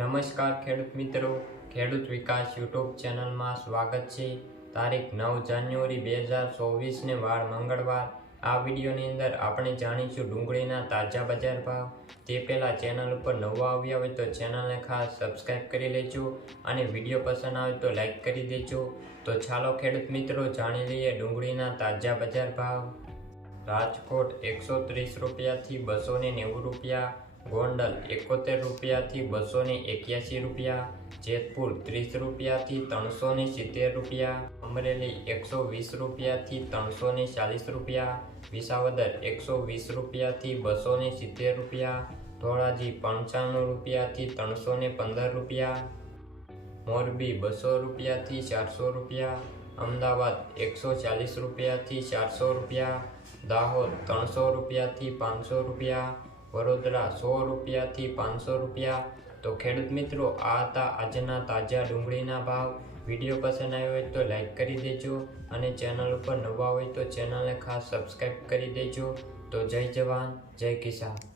નમસ્કાર ખેડૂત મિત્રો, ખેડૂત વિકાસ યુટ્યુબ ચેનલમાં સ્વાગત છે। તારીખ 9 જાન્યુઆરી 2024ને વાર મંગળવાર। આ વિડીયોની અંદર આપણે જાણીશું ડુંગળીના તાજા બજાર ભાવ। તે પહેલાં ચેનલ ઉપર નવા આવ્યા હોય તો ચેનલને ખાસ સબસ્ક્રાઈબ કરી લેજો અને વિડીયો પસંદ આવે તો લાઈક કરી દેજો। તો ચાલો ખેડૂત મિત્રો જાણી લઈએ ડુંગળીના તાજા બજાર ભાવ। રાજકોટ 130 રૂપિયાથી 290 રૂપિયા, ગોંડલ 71 રૂપિયાથી 281 રૂપિયા, જેતપુર 30 રૂપિયાથી 370 રૂપિયા, અમરેલી 120 રૂપિયાથી 340 રૂપિયા, વિસાવદર 120 રૂપિયાથી 270 રૂપિયા, ધોરાજી 95 રૂપિયાથી 315 રૂપિયા, મોરબી 200 રૂપિયાથી 400 રૂપિયા, અમદાવાદ 140 રૂપિયાથી 400 રૂપિયા, દાહોદ 300 રૂપિયાથી 500 રૂપિયા, વડોદરા 100 રૂપિયાથી 500 રૂપિયા। તો ખેડૂત મિત્રો, આ હતા આજના તાજા ડુંગળીના ભાવ। વિડીયો પસંદ આવ્યો હોય તો લાઈક કરી દેજો અને ચેનલ ઉપર નવા હોય તો ચેનલને ખાસ સબસ્ક્રાઈબ કરી દેજો। તો જય જવાન, જય કિસાન।